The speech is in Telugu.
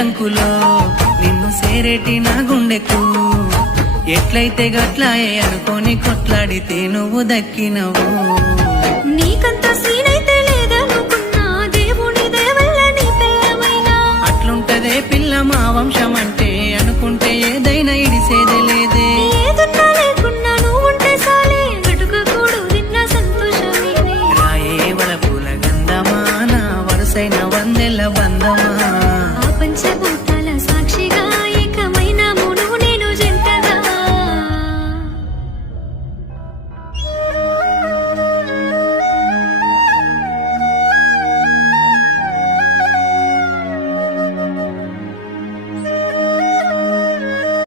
అంకులో నిన్ను సేరేటి నా గుండెకు ఎట్లయితే గట్లాయే అనుకోని కొట్లాడితే నువ్వు దక్కినవు నీకంత